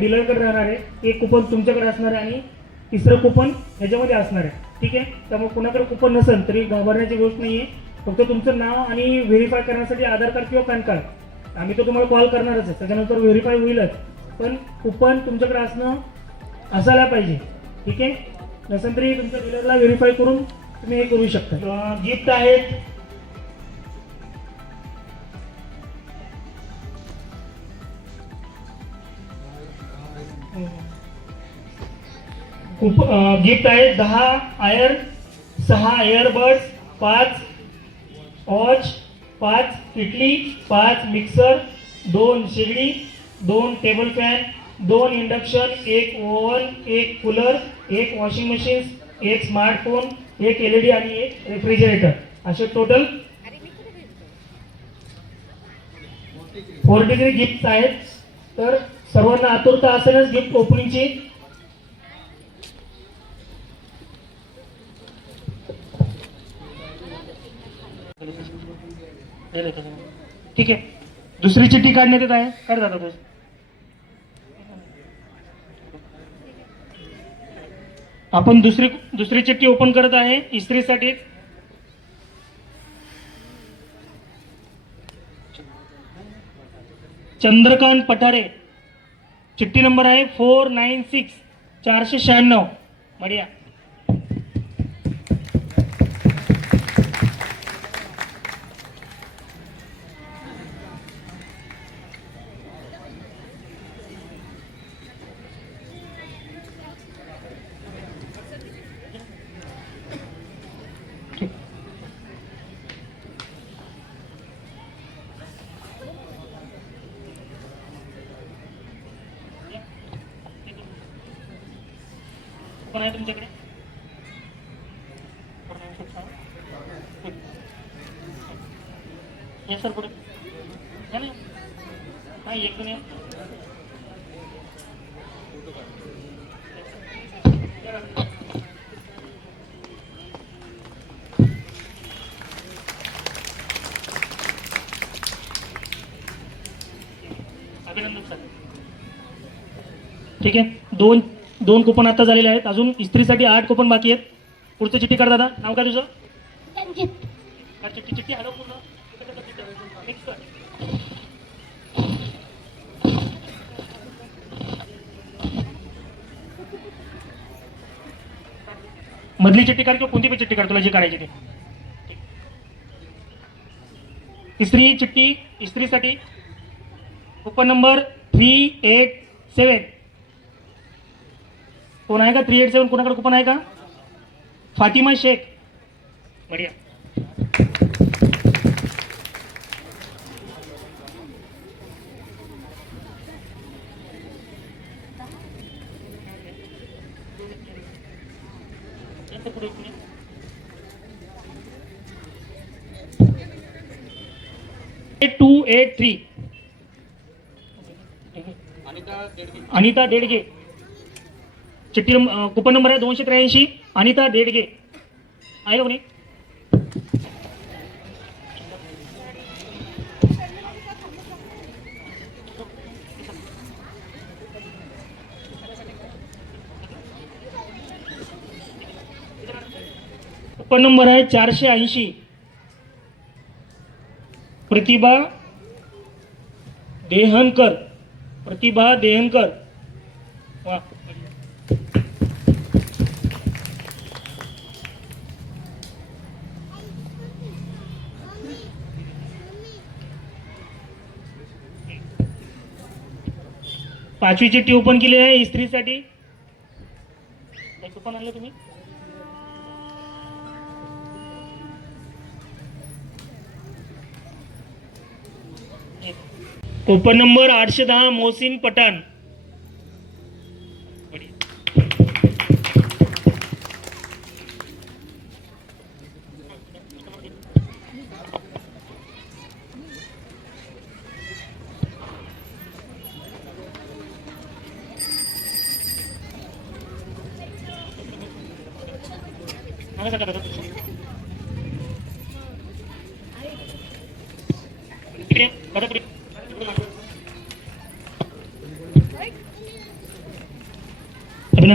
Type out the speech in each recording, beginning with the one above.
डीलरकडे राहणार आहे, एक कुपन तुमच्याकडे असणार आहे आणि तिसरं कुपन ह्याच्यामध्ये असणार आहे. ठीक आहे, त्यामुळे कुणाकडे कुपन नसेल तरी घाबरण्याची गोष्ट नाही आहे. फक्त तुमचं नाव आणि व्हेरीफाय करण्यासाठी आधार कार्ड किंवा पॅन कार्ड आम्ही तर तुम्हाला कॉल करणारच आहे, त्याच्यानंतर व्हेरीफाय होईलच. पण कुपन तुमच्याकडे असायला पाहिजे. ठीक आहे, नसेल तरी तुमच्या डीलरला व्हेरीफाय करून तुम्ही हे करू शकता. गिफ्ट आहेत, गिफ्ट आहे 10 आयर, 6 एअरबड्स, 5 वॉच, 5 किटली, 5 मिक्सर, 2 शेगडी, 2 table fan, 2 induction, 1 oven, 1 cooler, 1 washing machine, 1 smartphone, 1 LED आणि 1 रेफ्रिजरेटर, असे टोटल 43 गिफ्ट आहेत. तर सर्वांना आतुरता असेलच गिफ्ट ओपनिंगची. ठीक आहे, दुसरी चिठ्ठी काढण्यात येत आहे. काय दादा तुझं आपण दुसरी चिठ्ठी ओपन करत आहे इस्त्रीसाठी. चंद्रकांत पठारे, चिठ्ठी नंबर आहे 496 496. बढिया. कोण आहे तुमच्याकडे? या सर पुढे नाही एक दोन या. अभिनंदन सर. ठीक आहे, दोन कुपन आता झालेले आहेत. अजून इस्त्रीसाठी 8 कुपन बाकी आहेत. पुढचं चिठ्ठी काढ दादा. नाव काय तुझं? चिठ्ठी हलव पूर्ण. मधली चिठ्ठी काढ किंवा कोणती पण चिठ्ठी काढ, तुला जी काढायची ती. तिसरी चिठ्ठी इस्त्रीसाठी कुपन नंबर 387. कोण आहे का 387? कोणाकडे कुपन आहे का? फातिमा शेख. बढिया. पुढे 283 अनिता डेडगे. चिठ्ठी कुपन नंबर आहे 283. अनिता डेडगे आहे का कोणी? कुपन नंबर आहे 480. प्रतिभा देहनकर. प्रतिभा देहनकर. वा. पाचवी चिठ्ठी ओपन केली आहे इस्त्रीसाठी. कुपन आणलं तुम्ही? Coupon number 810 Mohsin Pathan.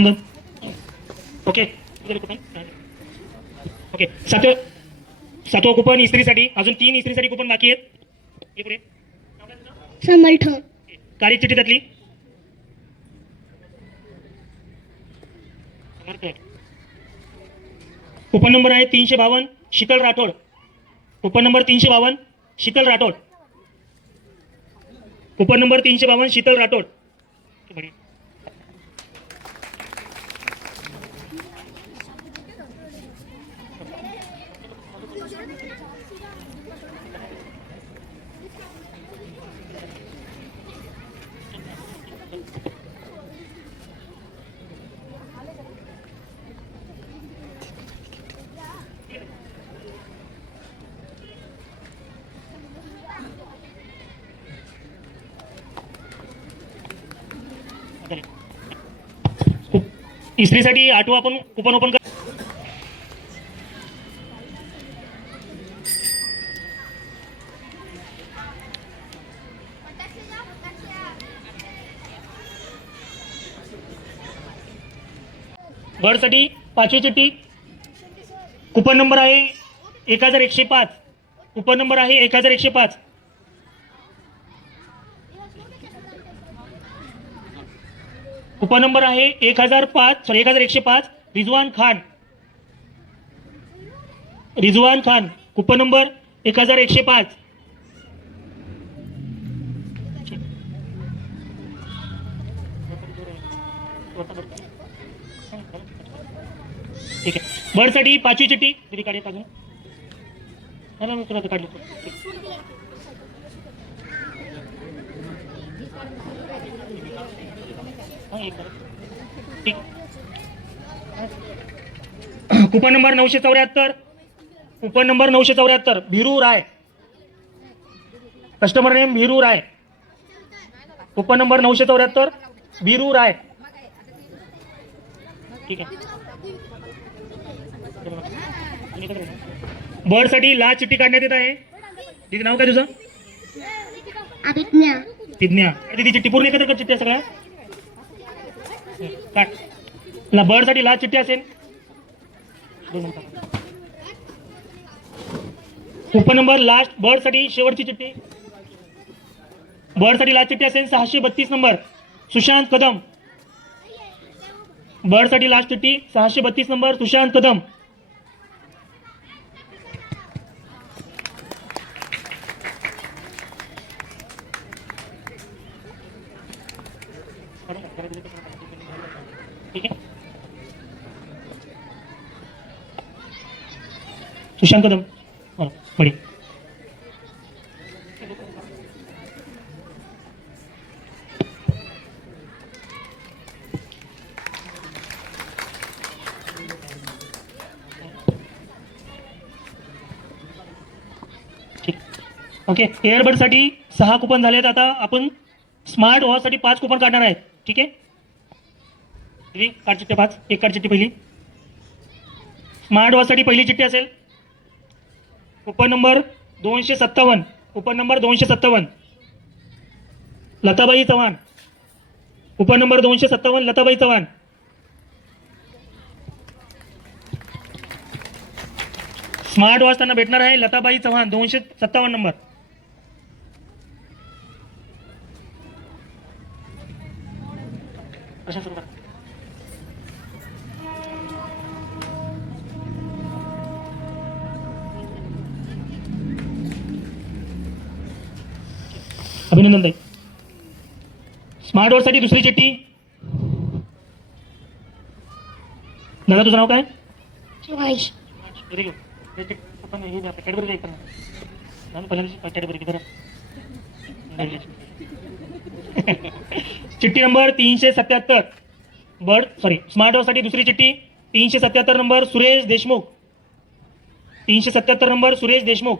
अभिनंदन. Okay okay. सातवं कुपन इस्त्रीसाठी. अजून 3 इस्त्रीसाठी कुपन बाकी आहेत. इकडे समर्थ. काळी चिठ्ठी त्यातली. कुपन नंबर आहे 352 Sheetal Rathod. Coupon number 352 Sheetal Rathod. Coupon number 352 Sheetal Rathod. इस्त्रीसाठी 8वं आपण कुपन ओपन कर. बर्डसाठी 5वी चिठ्ठी. कुपन नंबर आहे 1105. कुपन नंबर आहे 1105. कुपन नंबर आहे 1105 रिजवान खान. रिजवान खान. Coupon number 1105. ठीक आहे. बर्डसाठी 5वी चिठ्ठी. किती काढली अजून? काढली. Coupon number 974. Coupon number 974 भीरू Rai. Customer name भीरू Rai. Coupon number 974 भीरू Rai. ठीक आहे. बर्डसाठी लाल चिठ्ठी काढण्यात येत आहे. तिथे नाव काय तुझं? अभिज्ञा. विज्ञा. तिथे चिठ्ठी पूर्ण एकत्र कर. चिठ्ठी सगळ्या काढ. बर्डसाठी लाल चिठ्ठी असेल. कुपन नंबर लास्ट बर्डसाठी शेवटची चिठ्ठी. बर्डसाठी लास्ट चिठ्ठी असेल 632 नंबर सुशांत कदम. बर्डसाठी लास्ट चिठ्ठी 632 नंबर सुशांत कदम. ठीक आहे. सुशांत कदम बड़ी. ठीक. ओके. एअरबडसाठी 6 कुपन झालेत. आता आपण स्मार्ट वॉचसाठी 5 कुपन काढणार आहेत. ठीक आहे. कार्ड चिठ्ठी 5. एक कार्ड चिठ्ठी पहिली. स्मार्ट वॉचसाठी पहिली चिठ्ठी असेल coupon number 257. Coupon number 257 Latabai Chavan. Coupon number 257 Latabai Chavan. Smart watch त्यांना भेटणार आहे लताबाई चव्हाण 257 नंबर. अभिनंदन ताई. स्मार्ट वॉचसाठी दुसरी चिठ्ठी. दादा तुझं नाव काय? Shivash. Very good. Category category चिठ्ठी नंबर 377. स्मार्ट वॉचसाठी दुसरी चिठ्ठी 377 नंबर सुरेश देशमुख. 377 नंबर सुरेश देशमुख.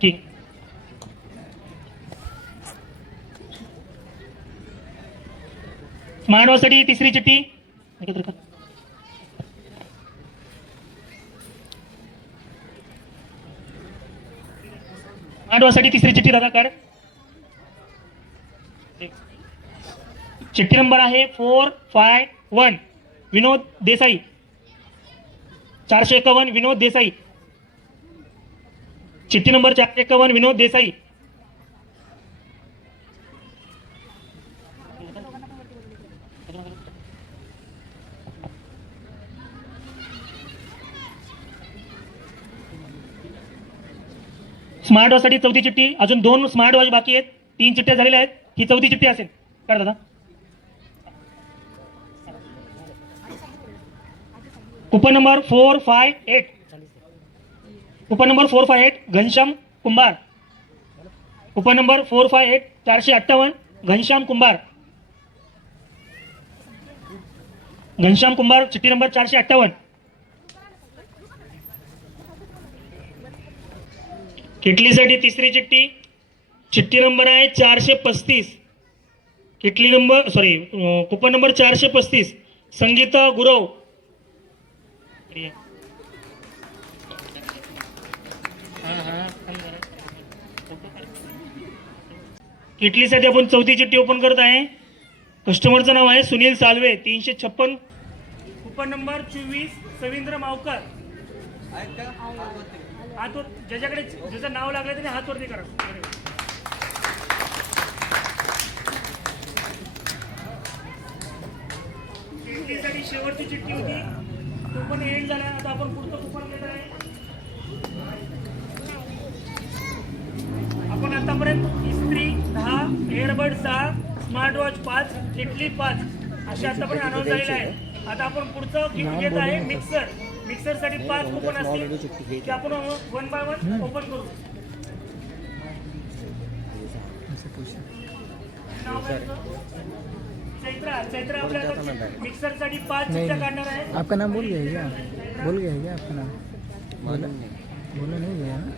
ठीक. स्मार्ट वॉचसाठी तिसरी चिठ्ठी. स्मार्ट वॉचसाठी तिसरी चिठ्ठी दादा काढ. चिठ्ठी नंबर आहे 451 विनोद देसाई. 451 विनोद देसाई. चिठ्ठी नंबर 451 विनोद देसाई. स्मार्ट वॉचसाठी चौथी चिठ्ठी. अजून 2 स्मार्ट वॉच बाकी आहेत. 3 चिठ्ठ्या झालेल्या आहेत. ही चौथी चिठ्ठी असेल. काय दादा? Coupon number 458. Coupon number 458 Ghanshyam Kumbhar. Coupon number 458 458 Ghanshyam Kumbhar. Ghanshyam Kumbhar चिठ्ठी नंबर 458. किटलीसाठी तिसरी चिठ्ठी. चिठ्ठी नंबर आहे 435. किटली number coupon number 435 Sangeeta Gurav. किटलीसाठी आपण चौथी चिठ्ठी ओपन करत आहे. कस्टमरचं नाव आहे सुनील सालवे 356. Coupon number 24 Savindra Mavkar. हात वर ज्याच्याकडे ज्याचं नाव लागलं त्याने हात वरती करा. चिठ्ठीसाठी शेवटची चिठ्ठी होती. तो पण एंड झाला. आता आपण पुढचं कुपन घेत आहे. आपण आतापर्यंत इस्त्री 10, एअरबड 6, स्मार्ट वॉच 5, किटली 5 असे आतापर्यंत अनाऊन्स झालेले आहे. आता आपण पुढचं गिफ्ट घेत आहे मिक्सर. मिक्सरसाठी 5 कुपन असतील ते आपण 1 बाय 1 ओपन करू. चैत्रा आपल्या मिक्सरसाठी 5 चिठ्ठ्या काढणार आहे. आपका नाम बोल गया क्या? बोल गया क्या आपका नाम? बोला नहीं गया ना?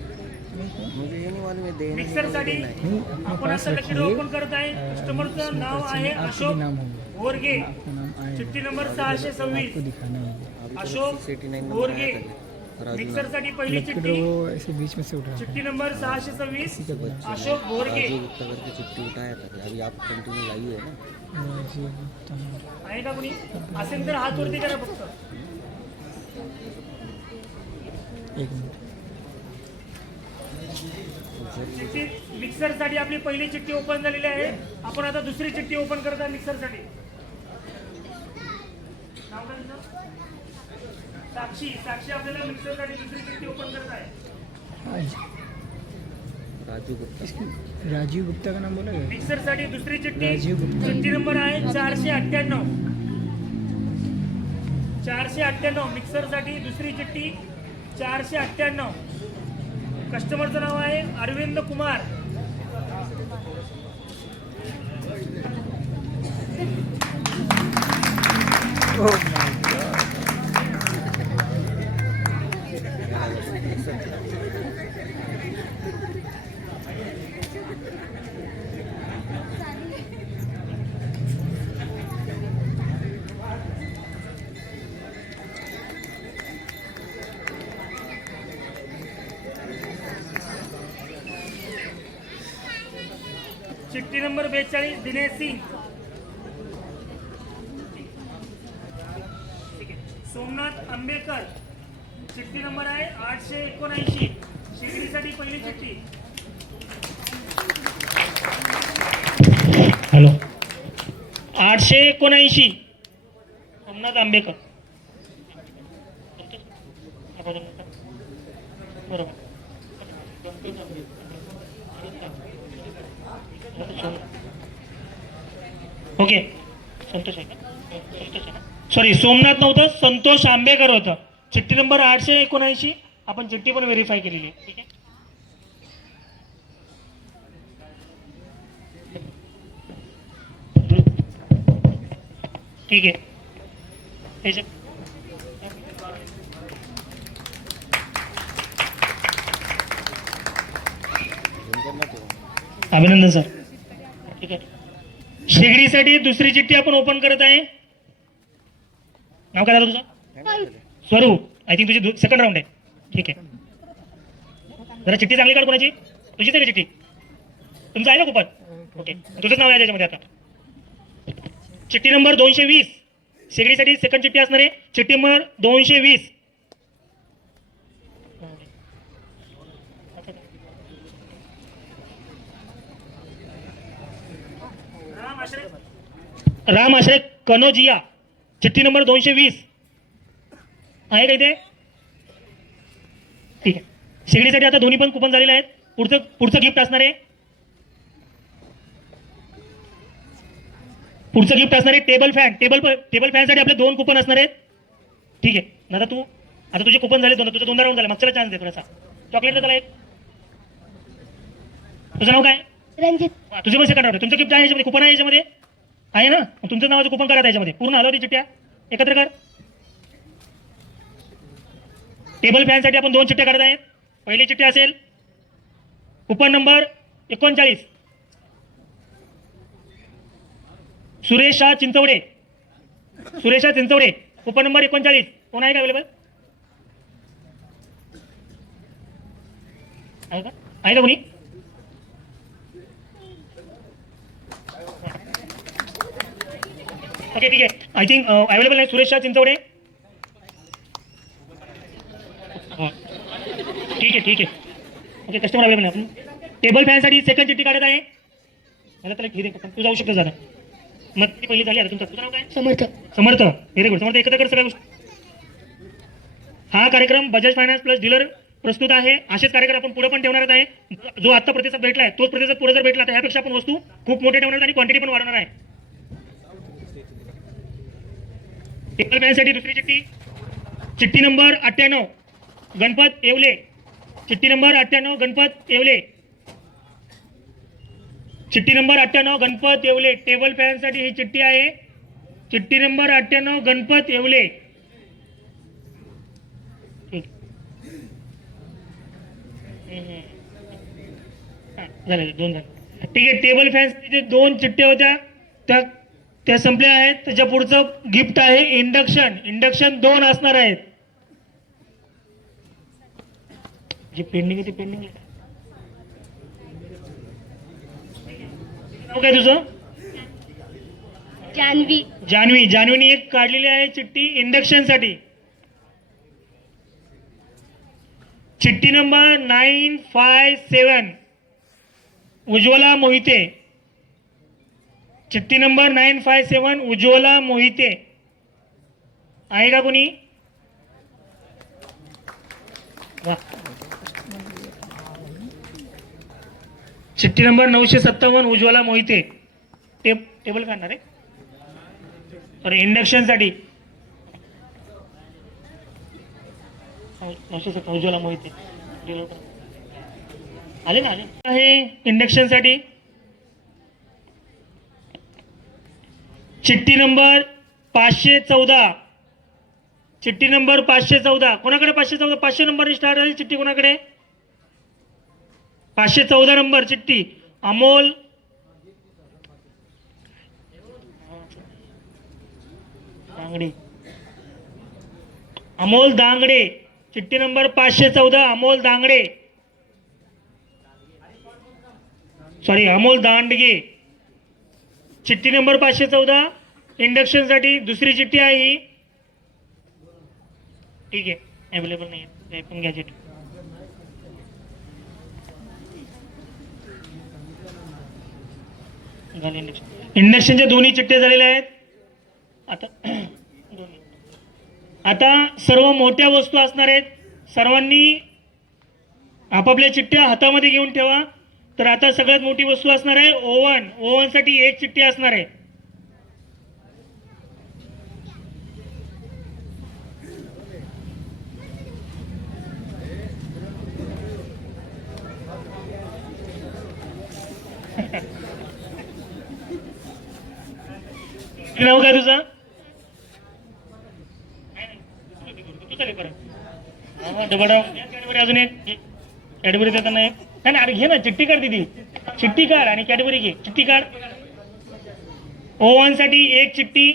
मुझे ये नहीं मालूम है देने मिक्सरसाठी नहीं, अपने आपण पास आता लकी रखिए. ओपन करत आहे. कस्टमरचं नाव आहे अशोक नाम होगा. गोरगे. आपका नाम आएगा. चिठ्ठी नंबर 626 आपको दिखाना होगा. अशोक 689 गोरगे. मिक्सरसाठी पहिली लकीर चिठ्ठी. वो ऐसे बीच में से उठा चिठ्ठी नंबर 626 किसी का बना. अशोक गोरगे. राजीव गुप्ता करके चिट्ठी उठाया था. अभी आप कंटिन्यू लाइए है ना. जी, तो आहे का कुणी? असेल तर हात वरती करा फक्त. एक मिनट. चिठ्ठी मिक्सरसाठी आपली पहिली चिठ्ठी ओपन झालेली आहे. आपण आता दुसरी चिठ्ठी ओपन करत आहे मिक्सरसाठी. नाव काय तुझं? साक्षी आपल्याला मिक्सरसाठी दुसरी चिठ्ठी ओपन करत आहे. राजू गुप्ता. राजीव गुप्ता का नाम बोला गया. मिक्सरसाठी दुसरी चिठ्ठी. राजीव गुप्ता. चिठ्ठी नंबर आहे 498. 498 मिक्सरसाठी दुसरी चिठ्ठी 498. कस्टमरचं नाव आहे अरविंद कुमार. चिठ्ठी नंबर 42 दिनेश सिंग. सोमनाथ आंबेकर. चिठ्ठी नंबर आहे 879. शिर्डीसाठी पहिली चिठ्ठी. हॅलो 879 सोमनाथ आंबेकर. बरोबर. ओके संतोष आहे का? सॉरी सोमनाथ नव्हतं, संतोष आंबेकर होतं. चिठ्ठी नंबर 879. आपण चिठ्ठी पण व्हेरीफाय केलेली आहे. ठीक आहे. ठीक आहे. अभिनंदन सर. ठीक आहे. शेगडीसाठी दुसरी चिठ्ठी आपण ओपन करत आहे. नाव काय झालं तुझं? स्वरूप. आय थिंक तुझी सेकंड राऊंड आहे. ठीक आहे. जरा चिठ्ठी चांगली काढ. कोणाची? तुझीच आहे का चिठ्ठी? तुमचं आहे ना कुपन? ओके. तुझंच नाव आहे त्याच्यामध्ये आता. चिठ्ठी नंबर 220 शेगडीसाठी सेकंड चिठ्ठी असणार आहे. चिठ्ठी नंबर 220. राम आश्रय कनोजिया चिठ्ठी नंबर 220 आहे का इथे? ठीक आहे. शेगडीसाठी आता दोन्ही पण कुपन झालेले आहेत. पुढचं गिफ्ट असणार आहे. पुढचं गिफ्ट असणार आहे टेबल फॅन. टेबल फॅनसाठी आपले 2 कुपन असणार आहेत. ठीक आहे. आता तुझे कुपन झाले 2. तुझं 2दा राऊंड झाला. मागच्याला चान्स दे थोडासा. चॉकलेटचा त्याला एक. तुझं नाव काय? रंजित. तुझे पण सेकंड राऊंड. तुमचं गिफ्ट आहे याच्यामध्ये, कुपन आहे याच्यामध्ये, आहे ना? तुमचं नावाचं कुपन करा त्याच्यामध्ये. पूर्ण हलवती चिठ्ठ्या एकत्र कर. टेबल फॅनसाठी आपण 2 चिठ्ठ्या काढत आहेत. पहिली चिठ्ठी असेल कुपन नंबर 39 सुरेशा चिंचवडे. Coupon number 39. कोण आहे का अवेलेबल? आहे का कोणी? ओके ठीक आहे. आय थिंक अवेलेबल नाही सुरेशा चिंचवडे. ठीक आहे. ओके कस्टमर अवेलेबल आहे. आपण टेबल फॅनसाठी सेकंड चिठ्ठी काढत आहे. मला त्याला घे दे. तू जाऊ शकतो दादा. मग ती पहिली झाली. आता तुझं नाव काय? समर्थ. Very good. समर्थ एकत्र कर सगळ्या गोष्टी. हा कार्यक्रम बजाज फायनान्स प्लस डीलर प्रस्तुत आहे. असेच कार्यक्रम आपण पुढे पण ठेवणार आहे. जो आता प्रतिसाद भेटला आहे तोच प्रतिसाद पुढे जर भेटला तर यापेक्षा आपण वस्तू खूप मोठे ठेवणार आणि क्वांटिटी पण वाढवणार आहे. टेबल फॅनसाठी दुसरी चिठ्ठी. चिठ्ठी नंबर 98 गणपत येवले. चिठ्ठी नंबर 98 गणपत येवले. टेबल फॅनसाठी ही चिठ्ठी आहे. चिठ्ठी नंबर 98 गणपत येवले. झाले 2 झाले. ठीक आहे. टेबल फॅन्सचे 2 चिठ्ठ्या होत्या त्या संपल्या आहेत. त्याच्या पुढचं गिफ्ट आहे इंडक्शन 2 असणार आहेत. जे पेंडिंग आहे ते पेंडिंग आहे. नाव काय तुझं? जान्हवीने एक काढलेली आहे चिठ्ठी इंडक्शनसाठी. चिठ्ठी नंबर 957 उज्ज्वला मोहिते. चिठ्ठी नंबर 957 उज्ज्वला मोहिते. आहे का कोणी? चिठ्ठी नंबर 957 उज्ज्वला मोहिते. टेबल काढणार आहे सॉरी इंडक्शनसाठी. 957 उज्ज्वला मोहिते आले ना आहे इंडक्शनसाठी. चिठ्ठी नंबर 514. कोणाकडे 514? 500 नंबर स्टार्ट आहे चिठ्ठी. कोणाकडे? 514 नंबर चिठ्ठी. अमोल दांगडे. चिठ्ठी नंबर 514 अमोल दांडगे. चिठ्ठी नंबर 514 इंडक्शनसाठी दुसरी चिठ्ठी आहे ही. ठीक आहे. अवेलेबल नाही आहे पण घ्या चिठ्ठी. इंडक्शनच्या दोन्ही चिठ्ठ्या झालेल्या आहेत. आता सर्व मोठ्या वस्तू असणार आहेत. सर्वांनी आपापल्या चिठ्ठ्या हातामध्ये घेऊन ठेवा. तर आता सगळ्यात मोठी वस्तू असणार आहे ओव्हनसाठी 1 चिठ्ठी असणार आहे. नाव काय तुझं? अजून एक कॅटेगरी देताना एक नाही अरे घे ना चिठ्ठी काढ दिदी. चिठ्ठी काढ आणि कॅटेगरी घे. चिठ्ठी काढ. ओव्हनसाठी 1 चिठ्ठी.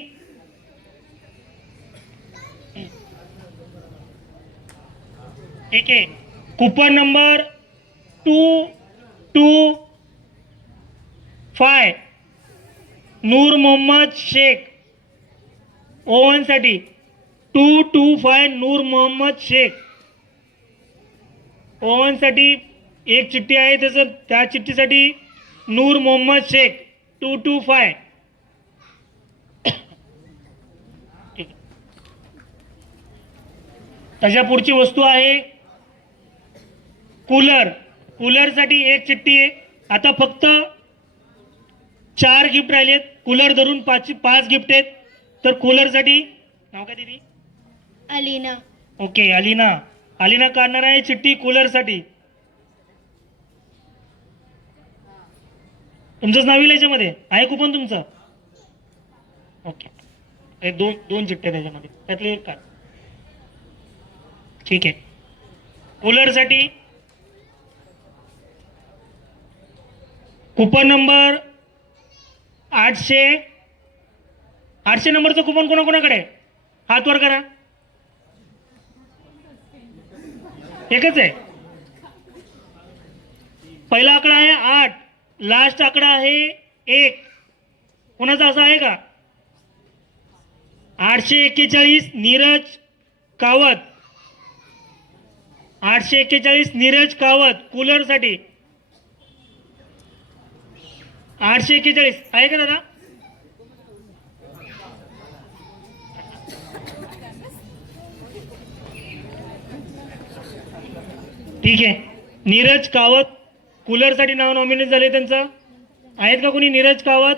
ठीक आहे. कुपन नंबर 225 नूर मोहम्मद शेख ओव्हनसाठी 225 नूर मोहम्मद शेख ओव्हनसाठी एक चिठ्ठी आहे त्याचं त्या चिठ्ठीसाठी नूर मोहम्मद शेख 225. त्याच्या पुढची वस्तू आहे कूलर. कूलरसाठी एक चिठ्ठी आहे. आता फक्त 4 गिफ्ट राहिलेत. कूलर धरून 5 गिफ्ट आहेत. तर कूलरसाठी नाव काय दिदी? अलीना. ओके, अलिना. अलिना काढणार आहे चिठ्ठी कूलरसाठी. तुमचंच नाव येईल याच्यामध्ये, आहे कुपन तुमचं? ओके, हे दोन चिठ्ठ्या त्याच्यामध्ये, त्यातले एक काढ. ठीक आहे. कूलरसाठी कुपन नंबर 800 नंबरचं कुपन कोणाकोणाकडे आहे? हात वर करा. एकच आहे. पहिला आकडा आहे 8, लास्ट आकडा आहे 1. कोणाचा असा आहे का? 841 नीरज कावत. 841 नीरज कावत कूलरसाठी. 841 आहे का दादा? ठीक आहे. नीरज कावत कूलरसाठी नाव नॉमिनेट झाले त्यांचं. आहेत का कोणी नीरज कावत?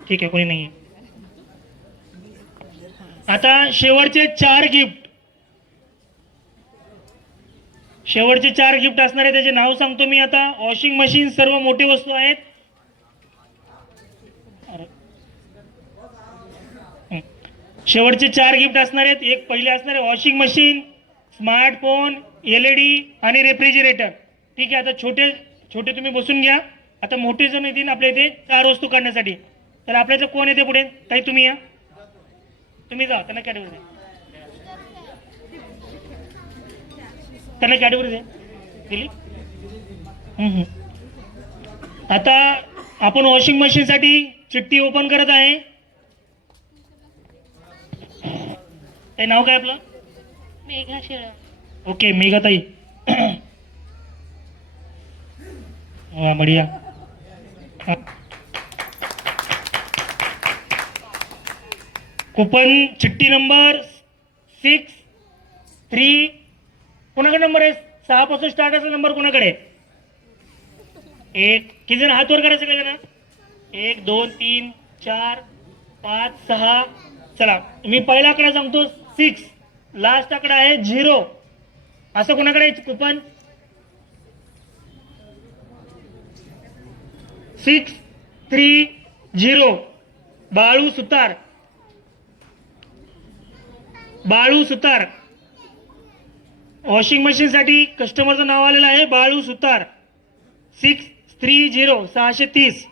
ठीक आहे, कोणी नाही. आता शेवटचे 4 गिफ्ट. शेवटचे 4 गिफ्ट असणार आहे. त्याचे नाव सांगतो मी आता. वॉशिंग मशीन, सर्व मोठे वस्तू आहेत. शेवटचे 4 गिफ्ट असणार आहेत. एक पहिले असणार आहे वॉशिंग मशीन, स्मार्टफोन, LED आणि रेफ्रिजरेटर. ठीक आहे. आता छोटे छोटे तुम्ही बसून घ्या. आता मोठे जण येतील आपल्या इथे 4 वस्तू काढण्यासाठी. तर आपल्या इथे कोण येते पुढे? ताई तुम्ही या. तुम्ही जा, त्यांना कॅटेगरी द्या. त्यांना कॅटेगरी द्या. दिली. आता आपण वॉशिंग मशीनसाठी चिठ्ठी ओपन करत आहे. ते नाव काय आपलं? मेघा शेळा. ओके, मेघाताई. वा, बढिया. कुपन चिठ्ठी नंबर 6-3. कोणाकडे नंबर आहे? 6 पासून स्टार्ट असेल नंबर कोणाकडे? 1. किती जण हात वर करा सगळे जण? 1 2 3 4 5 6. चला, मी पहिला आकडा सांगतो 6, लास्ट आकडा आहे 0. असं कोणाकडे आहे कुपन? 630. बाळू सुतार. बाळू सुतार. वॉशिंग मशीन साठी कस्टमरचं नाव आलेलं आहे बाळू सुतार. 630 630.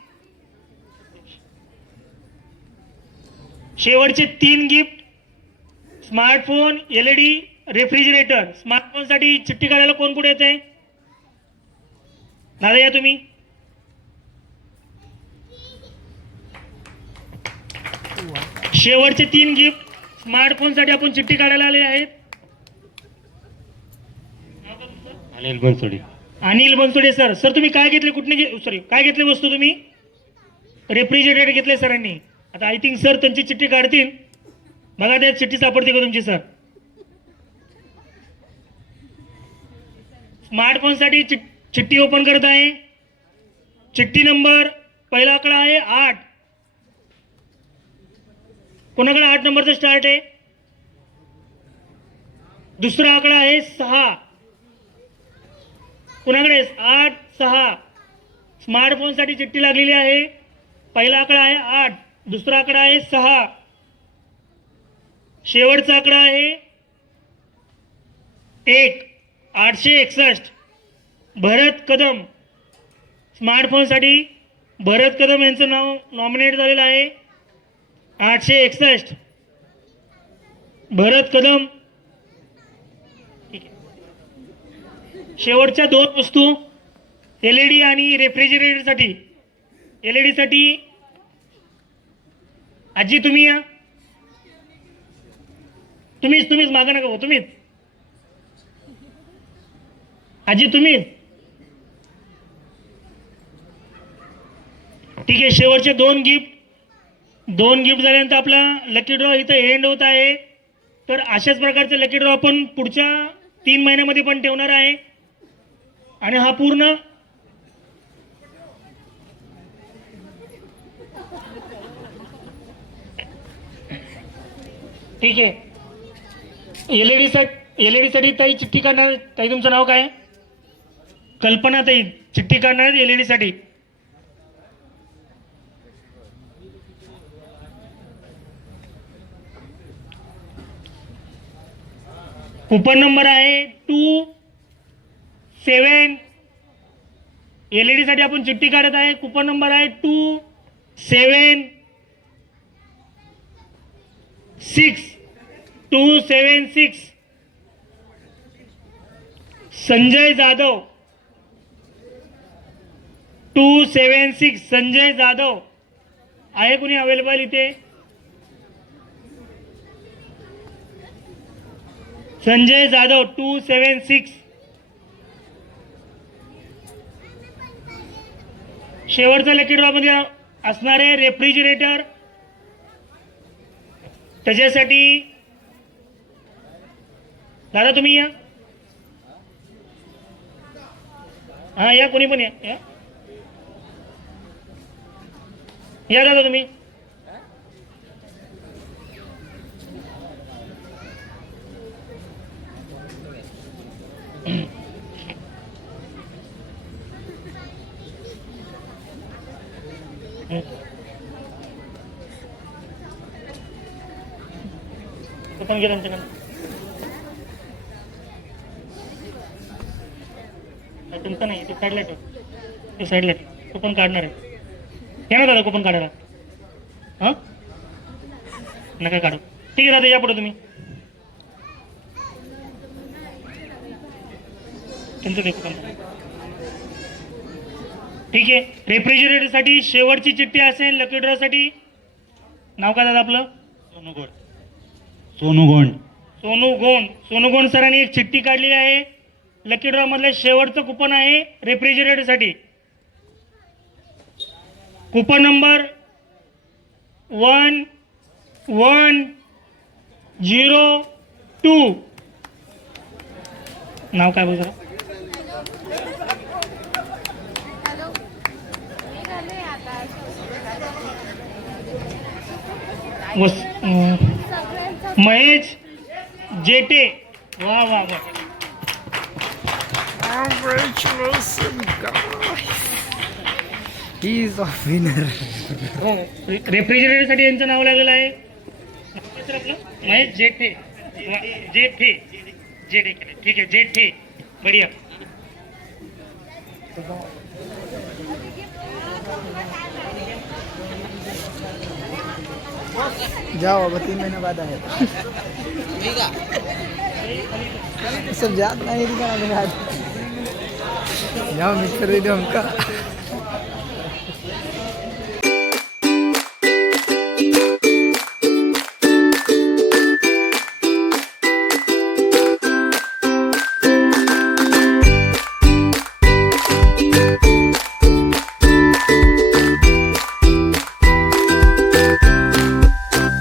शेवटचे 3 gift smartphone, LED, refrigerator. Smartphone साठी चिठ्ठी काढायला कोण पुढे येते? दादा या तुम्ही. शेवटचे 3 गिफ्ट स्मार्टफोन साठी आपण चिठ्ठी काढायला आले आहेत. अनिल बनसोडे. अनिल बनसोडे सर. सर तुम्ही काय घेतले? कुठले काय घेतले वस्तू तुम्ही? रेफ्रिजरेटर घेतले सरांनी. आता आय थिंक सर त्यांची चिठ्ठी काढतील. बघा त्या चिठ्ठी सापडते का तुमची सर? स्मार्टफोन साठी चिठ्ठी ओपन करत आहे. चिठ्ठी नंबर पहिला आकडा आहे 8. कोणाकडे 8 नंबरचा स्टार्ट आहे? दुसरा आकडा आहे 6. कोणाकडे? 8 6. स्मार्टफोन साठी चिठ्ठी लागलेली आहे. पहिला आकडा आहे 8, दुसरा आकडा आहे 6, शेवटचा आकडा आहे 1. 861. भरत कदम. स्मार्टफोन साठी भरत कदम यांचं नाव नॉमिनेट झालेलं आहे. 861 भरत कदम. ठीक आहे. शेवटच्या 2 वस्तू LED आणि रेफ्रिजरेटर साठी. LED साठी आजी तुम्ही या. तुम्हीच मागं नका हो, तुम्हीच. आजी तुम्हीच. ठीक आहे, शेवटचे दोन गिफ्ट झाल्यानंतर आपला लकी ड्रॉ इथं एंड होत आहे. तर अशाच प्रकारचे लकी ड्रॉ आपण पुढच्या 3 महिन्यामध्ये पण ठेवणार आहे. आणि हा पूर्ण ठीक आहे. एलईडी साठी ताई चिठ्ठी काढणार. ताई तुमचं नाव काय? कल्पना ताई चिठ्ठी काढणार आहेत एलईडी साठी. कूपन नंबर आहे 27. एलईडी साठी आपण चिठ्ठी काढत आहे. कूपन नंबर आहे 276. संजय जाधव 276. संजय जाधव आहे कोणी अवेलेबल इथे? संजय जाधव 276. शेवटचा लकी ड्रॉ मध्ये असणारे रेफ्रिजरेटर, त्याच्यासाठी दादा तुम्ही या. हा या, कोणी पण या दादा तुम्ही. कुठून घे त्यांच्याकडे. तुमचं नाही, ते साईडला ठेव, ते साईडला ठेव. कुपन काढणार आहे. या ना दादा कुपन काढायला. हां नका काढू. ठीक आहे दादा या पुढे तुम्ही. तुमचं ते कुपन. ठीक आहे, रेफ्रिजरेटरसाठी शेवटची चिठ्ठी असेल लकी ड्रॉसाठी. नाव काय दादा आपलं? सोनू गोंड सरांनी एक चिठ्ठी काढली आहे. लकी ड्रॉ मधलं शेवटचं कुपन आहे रेफ्रिजरेटरसाठी. Coupon number 1102. नाव काय बोल जरा? महेश जेटे. वा वा वा. He is a winner. हो, रेफ्रिजरेटरसाठी यांचं नाव लागलेलं आहे. आपलं महेश जेठे. जेठे ठीक आहे, जेठे. बढिया. जाओ अब 3 महीने बाद आए. सब जात नहीं दिखा. जाओ मिक्सर दे दो हमका.